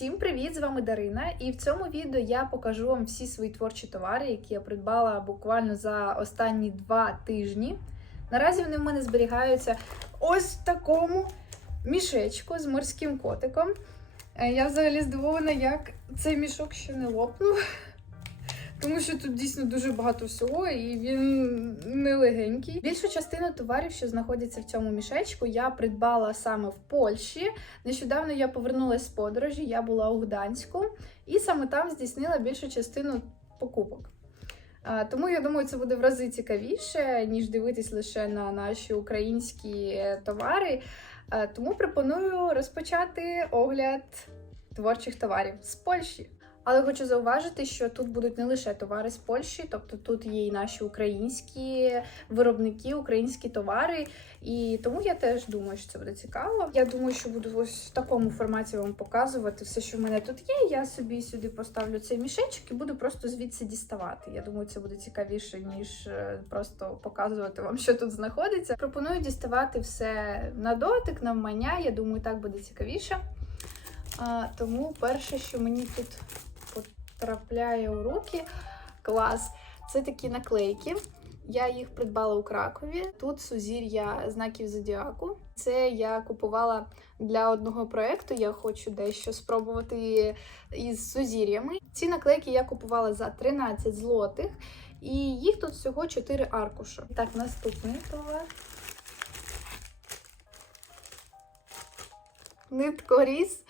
Всім привіт! З вами Дарина. І в цьому відео я покажу вам всі свої творчі товари, які я придбала буквально за останні два тижні. Наразі вони в мене зберігаються ось в такому мішечку з морським котиком. Е, Я взагалі здивована, як цей мішок ще не лопнув. Тому що тут дійсно дуже багато всього, і він не легенький. Більшу частину товарів, що знаходяться в цьому мішечку, я придбала саме в Польщі. Нещодавно я повернулася з подорожі, я була у Гданську, і саме там здійснила більшу частину покупок. Тому я думаю, це буде в рази цікавіше, ніж дивитись лише на наші українські товари. Тому пропоную розпочати огляд творчих товарів з Польщі. Але хочу зауважити, що тут будуть не лише товари з Польщі, тобто тут є і наші українські виробники, українські товари. І тому я теж думаю, що це буде цікаво. Я думаю, що буду ось в такому форматі вам показувати все, що в мене тут є. Я собі сюди поставлю цей мішечок і буду просто звідси діставати. Я думаю, це буде цікавіше, ніж е, просто показувати вам, що тут знаходиться. Пропоную діставати все на дотик, на вмання. Я думаю, так буде цікавіше. А, тому перше, що мені тут потрапляє у руки, клас, це такі наклейки. Я їх придбала у Кракові. Тут сузір'я знаків зодіаку. Це я купувала для одного проекту. Я хочу дещо спробувати із сузір'ями. Ці наклейки я купувала за 13 злотих, і їх тут всього 4 аркуша. Так, наступний товар. Ниткоріз.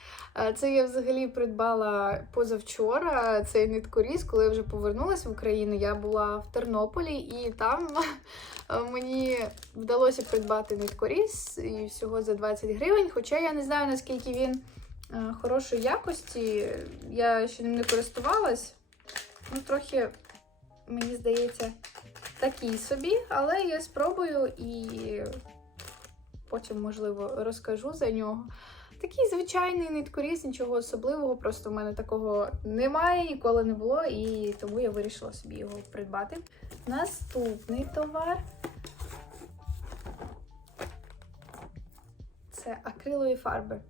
Це я взагалі придбала позавчора. Цей ниткоріз, коли я вже повернулася в Україну. Я була в Тернополі, і там е, мені вдалося придбати ниткоріз і всього за 20 гривень. Хоча я не знаю, наскільки він е, хорошої якості. Я ще ним не користувалась. Ну, трохи, мені здається, такий собі, але я спробую і потім, можливо, розкажу за нього. Такий звичайний ниткоріз, нічого особливого, просто в мене такого немає, ніколи не було, і тому я вирішила собі його придбати. Наступний товар це акрилові фарби.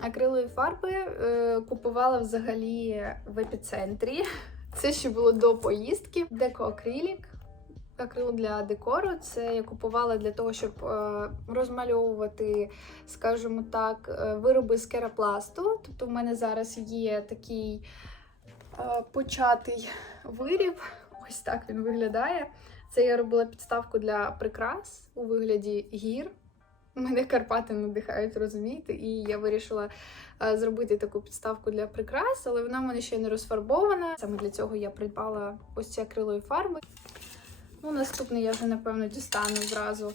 Акрилові фарби е, купувала взагалі в епіцентрі. Це ще було до поїздки. Декоакрилік. Акрил для декору. Це я купувала для того, щоб е, розмальовувати, скажімо так, е, вироби з керапласту. Тобто, в мене зараз є такий е, початий виріб. Ось так він виглядає. Це я робила підставку для прикрас у вигляді гір. Мене Карпати надихають, розумієте, і я вирішила зробити таку підставку для прикрас, але вона в мене ще не розфарбована. Саме для цього я придбала ось ці акрилові фарби. Ну, наступний я вже, напевно, дістану зразу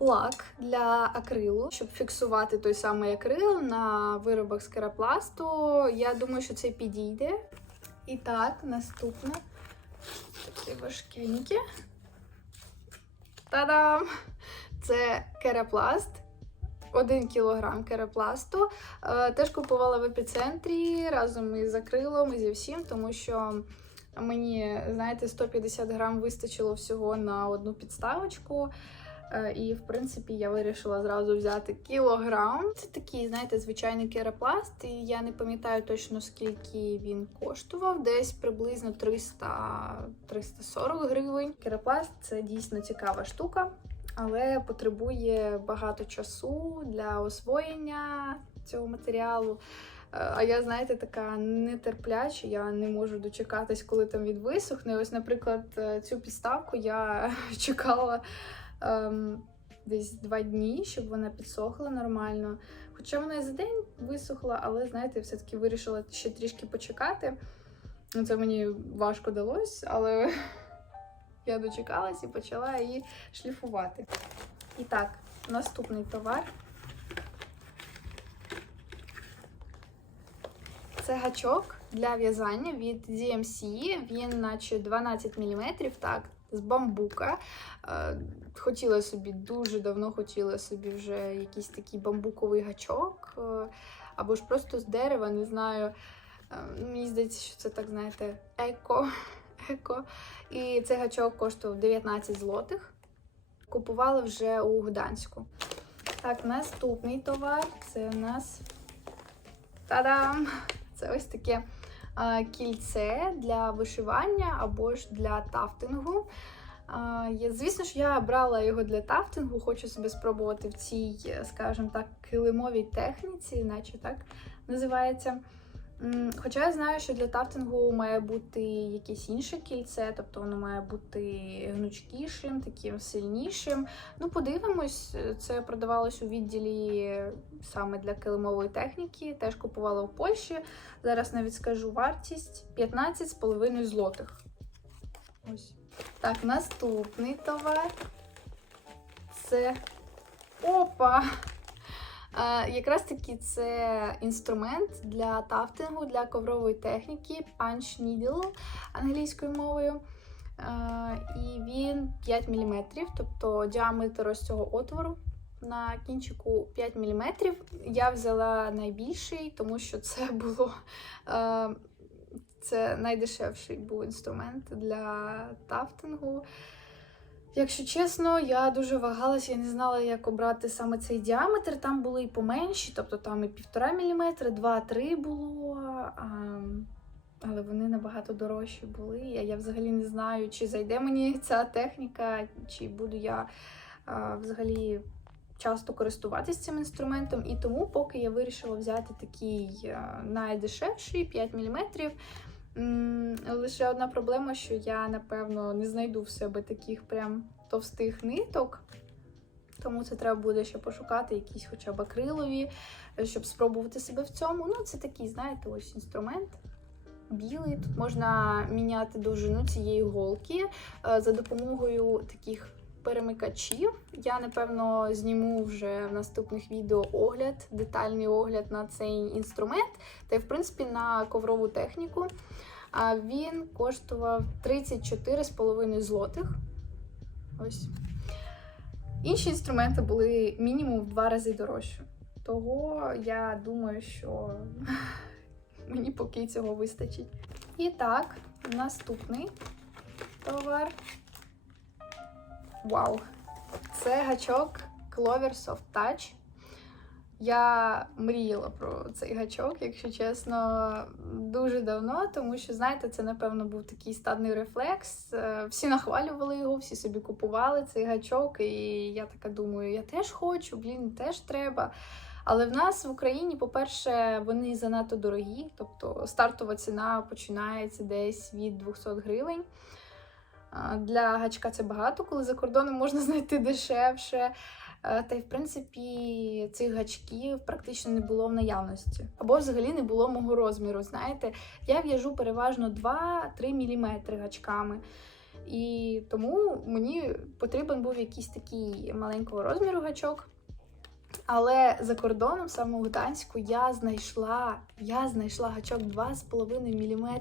лак для акрилу, щоб фіксувати той самий акрил на виробах з керапласту. Я думаю, що це підійде. І так, наступне таке важкеньке. Та-дам! Це керапласт. Один кілограм керапласту. Е, теж купувала в епіцентрі разом із акрилом і зі всім, тому що мені, знаєте, 150 грам вистачило всього на одну підставочку. Е, І, в принципі, я вирішила зразу взяти кілограм. Це такий, знаєте, звичайний керапласт. І я не пам'ятаю точно, скільки він коштував. Десь приблизно 300-340 гривень. Керапласт це дійсно цікава штука, але потребує багато часу для освоєння цього матеріалу. Е, А я, знаєте, така нетерпляча, я не можу дочекатись, коли там він висохне. Ось, наприклад, е, цю підставку я чекала ем, десь два дні, щоб вона підсохла нормально. Хоча вона і за день висохла, але знаєте, все-таки вирішила ще трішки почекати. Ну, Це мені важко далось, але я дочекалась і почала її шліфувати. І так, наступний товар. Це гачок для в'язання від DMC. Він, наче 12 мм, так, з бамбука. Е, Хотіла собі, дуже давно хотіла собі вже якийсь такий бамбуковий гачок. е, Або ж просто з дерева, не знаю. Е, Мені здається, що це так, знаєте, еко. еко. І цей гачок коштував 19 злотих. Купувала вже у Гданську. Так, наступний товар це у нас Та-дам! Це ось таке кільце для вишивання або ж для тафтингу. Звісно ж, я брала його для тафтингу, хочу себе спробувати в цій, скажімо так, килимовій техніці, наче так називається. Хоча я знаю, що для тафтингу має бути якесь інше кільце, тобто воно має бути гнучкішим, таким сильнішим. Ну, подивимось, це продавалось у відділі саме для килимової техніки. Теж купувала в Польщі. Зараз навіть скажу вартість 15,5 злотих. Ось. Так, наступний товар. Це. Опа! Е, Якраз таки це інструмент для тафтингу, для коврової техніки Punch Needle англійською мовою. Е, І він 5 мм, тобто діаметр ось цього отвору на кінчику 5 мм. Я взяла найбільший, тому що це було е, це найдешевший був інструмент для тафтингу. Якщо чесно, я дуже вагалася, я не знала, як обрати саме цей діаметр. Там були і поменші, тобто там і 1,5 мм, 2-3 було. А, але вони набагато дорожчі були. Я, я взагалі не знаю, чи зайде мені ця техніка, чи буду я а, взагалі часто користуватися цим інструментом. І тому, поки я вирішила взяти такий найдешевший 5 мм. Лише одна проблема, що я, напевно, не знайду в себе таких прям товстих ниток. Тому це треба буде ще пошукати якісь хоча б акрилові, е, щоб спробувати себе в цьому. Ну, це такий, знаєте, ось інструмент. Білий. Тут можна міняти довжину цієї голки е, за допомогою таких перемикачів. Я, напевно, зніму вже в наступних відео огляд, детальний огляд на цей інструмент, та й, в принципі, на коврову техніку. Він коштував 34,5 злотих. Ось. Інші інструменти були мінімум в два рази дорожчі. Того я думаю, що мені поки цього вистачить. І так, наступний товар. Вау! Це гачок Clover Soft Touch. Я мріяла про цей гачок, якщо чесно, дуже давно, тому що, знаєте, це, напевно, був такий стадний рефлекс. Е, Всі нахвалювали його, всі собі купували цей гачок, і я така думаю, я теж хочу, блін, теж треба. Але в нас в Україні, по-перше, вони занадто дорогі, тобто стартова ціна починається десь від 200 гривень. Для гачка це багато, коли за кордоном можна знайти дешевше. Е, Та й, в принципі, цих гачків практично не було в наявності. Або взагалі не було мого розміру. Знаєте, я в'яжу переважно 2-3 мм гачками. І тому мені потрібен був якийсь такий маленького розміру гачок. Але за кордоном, саме у Гданську, я знайшла, я знайшла гачок 2,5 мм.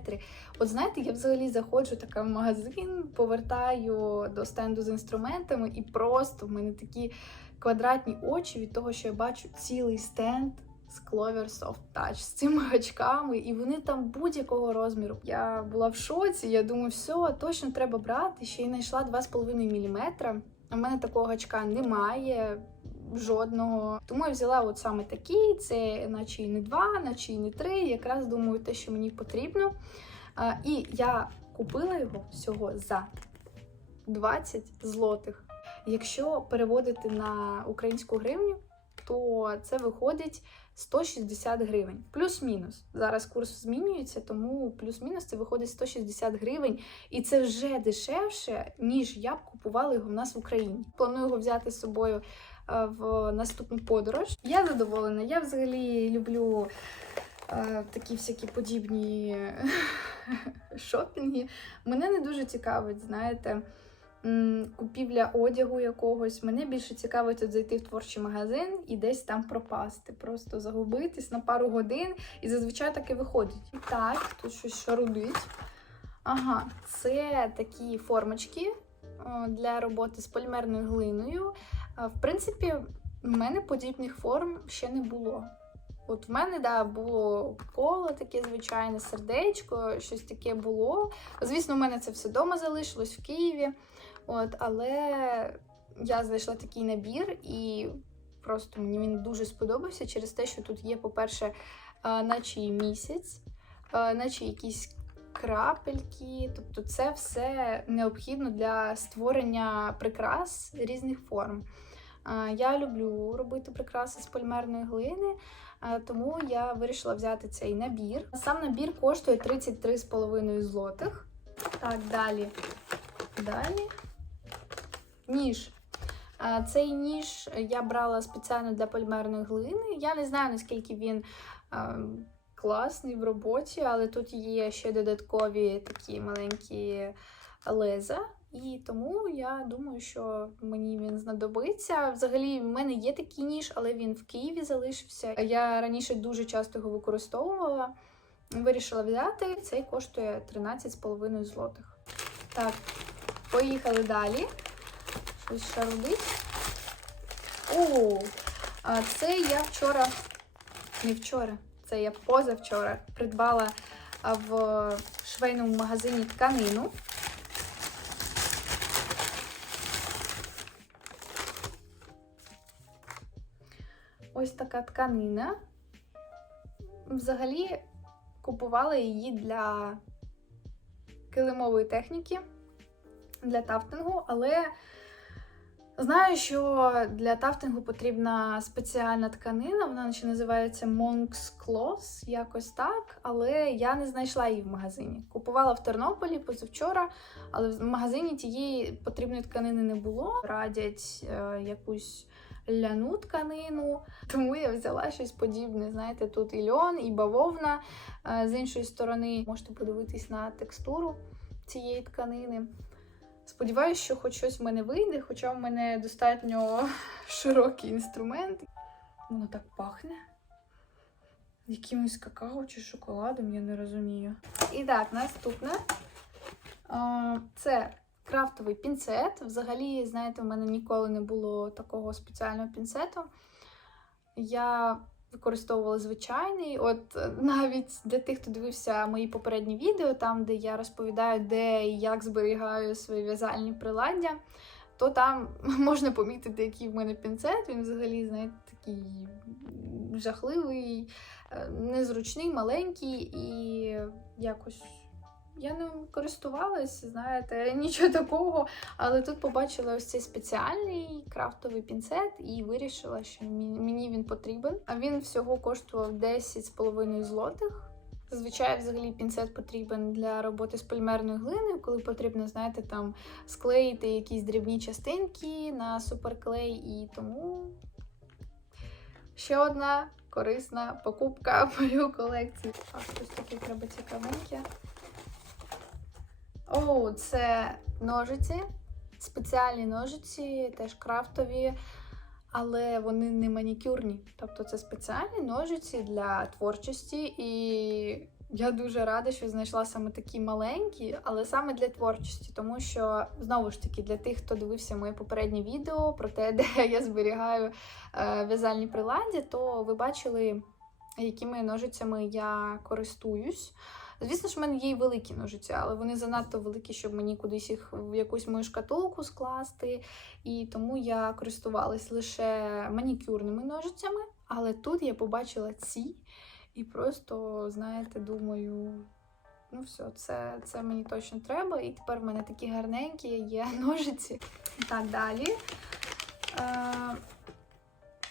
От знаєте, я взагалі заходжу така в магазин, повертаю до стенду з інструментами, і просто в мене такі квадратні очі від того, що я бачу цілий стенд з Clover Soft Touch, з цими гачками, і вони там будь-якого розміру. Я була в шоці, я думаю, все, точно треба брати. Ще й знайшла 2,5 мм. У мене такого гачка немає. Жодного. Тому я взяла от саме такий, це наче і не два, наче і не три. Якраз думаю, те, що мені потрібно. І я купила його всього за 20 злотих. Якщо переводити на українську гривню, то це виходить 160 гривень. Плюс-мінус. Зараз курс змінюється, тому плюс-мінус це виходить 160 гривень. І це вже дешевше, ніж я б купувала його в нас в Україні. Планую його взяти з собою в наступну подорож. Я задоволена. Я взагалі люблю е, такі всякі подібні шопінги. Мене не дуже цікавить, знаєте. Купівля одягу якогось. Мене більше цікавить от зайти в творчий магазин і десь там пропасти, просто загубитись на пару годин, і зазвичай таке виходить. І так, тут щось шарудить. Ага, це такі формочки для роботи з полімерною глиною. В принципі, в мене подібних форм ще не було. От в мене да, було коло таке звичайне, сердечко, щось таке було. Звісно, у мене це все вдома залишилось в Києві. От, але я знайшла такий набір і просто мені він дуже сподобався через те, що тут є, по-перше, а, наче місяць, наче якісь крапельки. Тобто, це все необхідно для створення прикрас різних форм. Я люблю робити прикраси з полімерної глини, тому я вирішила взяти цей набір. Сам набір коштує 33,5 злотих. Так, далі. Далі. Ніж. Цей ніж я брала спеціально для полімерної глини. Я не знаю, наскільки він а, класний в роботі, але тут є ще додаткові такі маленькі леза. І тому я думаю, що мені він знадобиться. Взагалі, в мене є такий ніж, але він в Києві залишився. Я раніше дуже часто його використовувала. Вирішила взяти. Цей коштує 13,5 злотих. Так, поїхали далі. Щось ще робить. О, це я вчора, не вчора, це я позавчора придбала в швейному магазині тканину. Ось така тканина. Взагалі купувала її для килимової техніки, для тафтингу, але знаю, що для тафтингу потрібна спеціальна тканина, вона наче називається Monk's Cloth, якось так, але я не знайшла її в магазині. Купувала в Тернополі позавчора, але в магазині тієї потрібної тканини не було. Радять е, якусь ляну тканину, тому я взяла щось подібне. Знаєте, тут і льон, і бавовна. Е, З іншої сторони, можете подивитись на текстуру цієї тканини. Сподіваюсь, що хоч щось в мене вийде, хоча в мене достатньо широкий інструмент. Воно так пахне. Якимось какао чи шоколадом, я не розумію. І так, наступне. Це крафтовий пінцет. Взагалі, знаєте, в мене ніколи не було такого спеціального пінцету. Я використовувала звичайний. От е, навіть для тих, хто дивився мої попередні відео, там, де я розповідаю, де і як зберігаю свої в'язальні приладдя, то там можна помітити, який в мене пінцет. Він взагалі, знаєте, такий жахливий, е, незручний, маленький і якось. Я ним користувалась, знаєте, нічого такого. Але тут побачила ось цей спеціальний крафтовий пінцет і вирішила, що мені він потрібен. А він всього коштував 10,5 злотих. Зазвичай, взагалі, пінцет потрібен для роботи з полімерною глиною, коли потрібно, знаєте, там склеїти якісь дрібні частинки на суперклей, і тому ще одна корисна покупка в мою колекцію. А щось таке треба цікавеньке. О, це ножиці, спеціальні ножиці, теж крафтові, але вони не манікюрні. Тобто це спеціальні ножиці для творчості. І я дуже рада, що знайшла саме такі маленькі, але саме для творчості, тому що знову ж таки для тих, хто дивився моє попереднє відео про те, де я зберігаю е, в'язальні приладдя, то ви бачили, якими ножицями я користуюсь. Звісно ж, в мене є й великі ножиці, але вони занадто великі, щоб мені кудись їх в якусь мою шкатулку скласти. І тому я користувалась лише манікюрними ножицями. Але тут я побачила ці і просто, знаєте, думаю. Ну, все, це, це мені точно треба. І тепер в мене такі гарненькі є ножиці. Так, далі. Е,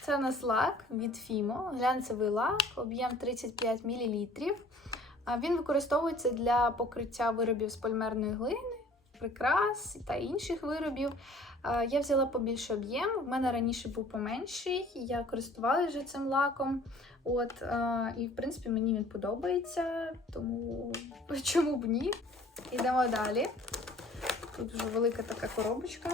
Це у нас лак від Фімо, глянцевий лак, об'єм 35 мл. Він використовується для покриття виробів з полімерної глини, прикрас та інших виробів. Я взяла побільше об'єм, в мене раніше був поменший, я користувалася вже цим лаком. От, І, в принципі, мені він подобається, тому чому б ні? Йдемо далі. Тут вже велика така коробочка.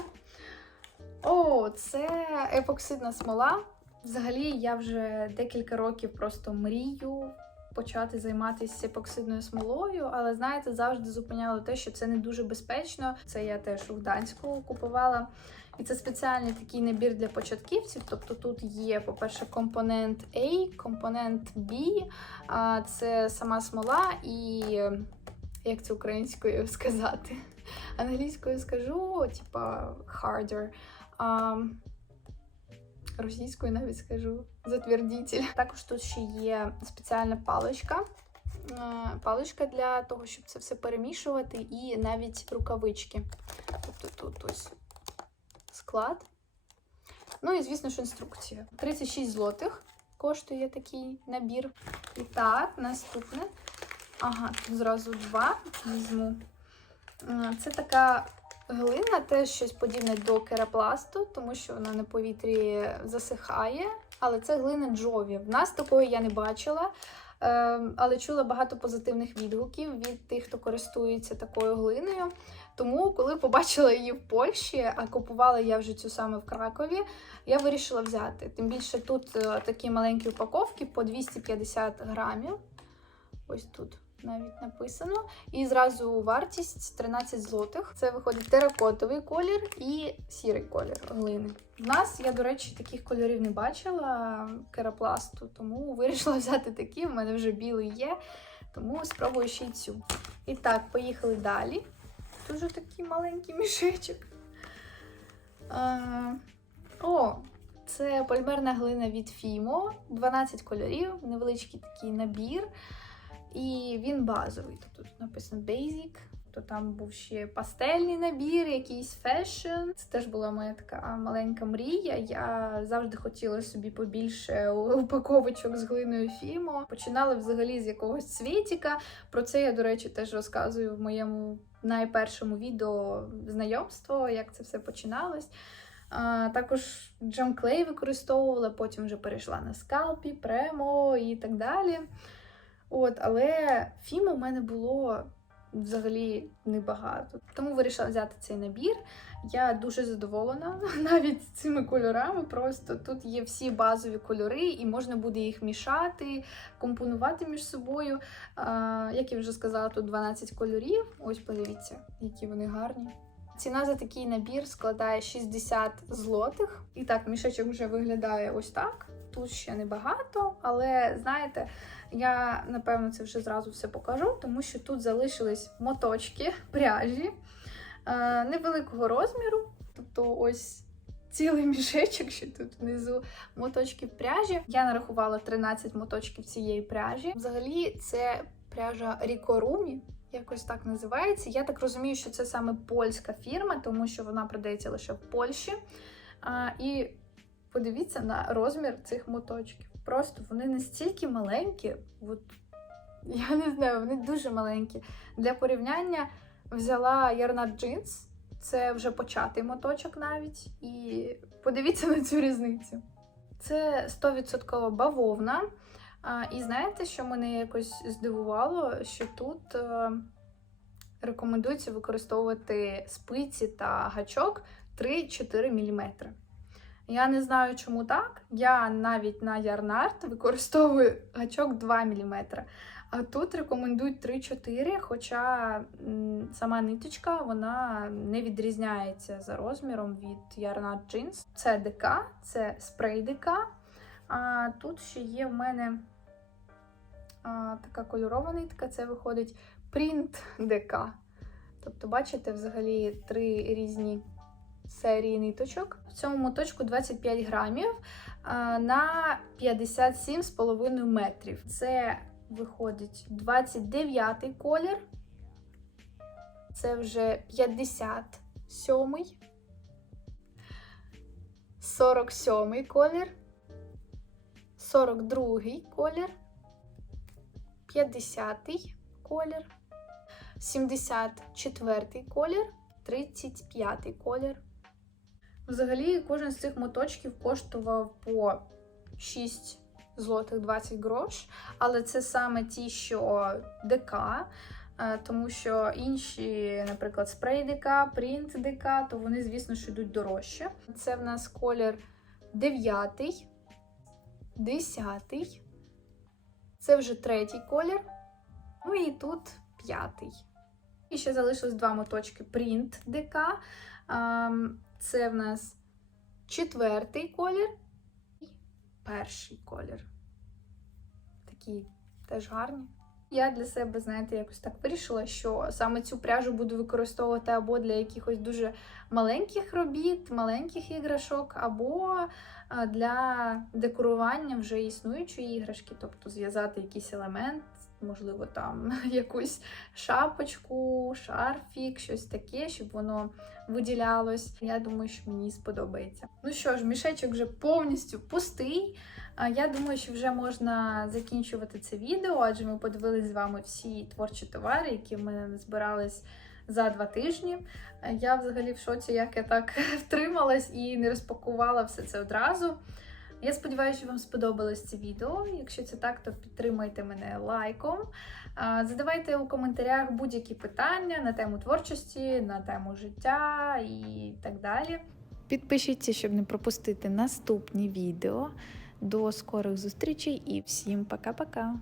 О, це епоксидна смола. Взагалі, я вже декілька років просто мрію почати займатися епоксидною смолою, але знаєте, завжди зупиняло те, що це не дуже безпечно. Це я теж у Гданську купувала. І це спеціальний такий набір для початківців. Тобто тут є, по-перше, компонент A, компонент B, а це сама смола, і як це українською сказати? Англійською скажу, типа harder. А, російською навіть скажу, затвердитель. Також тут ще є спеціальна паличка. Е, Паличка для того, щоб це все перемішувати, і навіть рукавички. Тобто тут ось склад. Ну і, звісно ж, інструкція. 36 злотих коштує такий набір. І так, наступне. Ага, тут зразу два візьму. Е, Це така глина, теж щось подібне до керапласту, тому що вона на повітрі засихає. Але це глина Джові. В нас такої я не бачила. е, Але чула багато позитивних відгуків від тих, хто користується такою глиною. Тому, коли побачила її в Польщі, а купувала я вже цю саме в Кракові, я вирішила взяти. Тим більше тут е, такі маленькі упаковки по 250 грамів. Ось тут навіть написано. І зразу вартість 13 злотих. Це виходить теракотовий колір і сірий колір глини. В нас я, до речі, таких кольорів не бачила керапласту, тому вирішила взяти такі. У мене вже білий є, тому спробую ще й цю. І так, поїхали далі. Дуже такий маленький мішечок. А, о, це полімерна глина від Fimo. 12 кольорів, невеличкий такий набір. І він базовий. Тут написано Basic. То там був ще пастельний набір, якийсь фешн. Це теж була моя така маленька мрія. Я завжди хотіла собі побільше упаковочок з глиною Фімо. Починала взагалі з якогось цвітіка. Про це я, до речі, теж розказую в моєму найпершому відео знайомство, як це все починалось. А, також джамклей використовувала, потім вже перейшла на скалпі, премо і так далі. От, але фім у мене було взагалі небагато. Тому вирішила взяти цей набір. Я дуже задоволена навіть цими кольорами. Просто тут є всі базові кольори, і можна буде їх мішати, компонувати між собою. А, як я вже сказала, тут 12 кольорів. Ось подивіться, які вони гарні. Ціна за такий набір складає 60 злотих. І так, мішечок вже виглядає ось так. Тут ще небагато, але знаєте, я напевно це вже зразу все покажу, тому що тут залишились моточки пряжі е, невеликого розміру. Тобто, ось цілий мішечок, що тут внизу моточків пряжі. Я нарахувала 13 моточків цієї пряжі. Взагалі, це пряжа Рікорумі. Якось так називається. Я так розумію, що це саме польська фірма, тому що вона продається лише в Польщі. А, і подивіться на розмір цих моточків. Просто вони настільки маленькі, от, я не знаю, вони дуже маленькі. Для порівняння взяла Ярнат Джинс, це вже початий моточок навіть. І подивіться на цю різницю. Це 100% бавовна. А, і знаєте, що мене якось здивувало, що тут е, рекомендується використовувати спиці та гачок 3-4 мм. Я не знаю, чому так. Я навіть на ярнарт використовую гачок 2 мм. А тут рекомендують 3-4, хоча сама ниточка вона не відрізняється за розміром від ярнарт джинс. Це ДК, це спрей ДК. А тут ще є в мене а, така кольорова нитка, це виходить принт ДК. Тобто, бачите, взагалі три різні серії ниточок. В цьому моточку 25 грамів на 57,5 метрів. Це виходить 29 колір. Це вже 57, 47 колір, 42 колір, 50 колір, 74 колір, 35 колір. Взагалі, кожен з цих моточків коштував по 6 злотих 20 грош, але це саме ті, що ДК, е, тому що інші, наприклад, спрей ДК, принт ДК, то вони, звісно, ж йдуть дорожче. Це в нас колір 9, 10, це вже третій колір, ну і тут п'ятий. І ще залишилось два моточки принт ДК. Це в нас четвертий колір і перший колір. Такі теж гарні. Я для себе, знаєте, якось так вирішила, що саме цю пряжу буду використовувати або для якихось дуже маленьких робіт, маленьких іграшок, або для декорування вже існуючої іграшки, тобто зв'язати якийсь елемент, можливо, там якусь шапочку, шарфік, щось таке, щоб воно виділялось. Я думаю, що мені сподобається. Ну що ж, мішечок вже повністю пустий. Я думаю, що вже можна закінчувати це відео, адже ми подивились з вами всі творчі товари, які в мене збирались за два тижні. Я взагалі в шоці, як я так втрималась і не розпакувала все це одразу. Я сподіваюся, що вам сподобалось це відео. Якщо це так, то підтримайте мене лайком. Задавайте у коментарях будь-які питання на тему творчості, на тему життя і так далі. Підпишіться, щоб не пропустити наступні відео. До скорих зустрічей і всім пока-пока!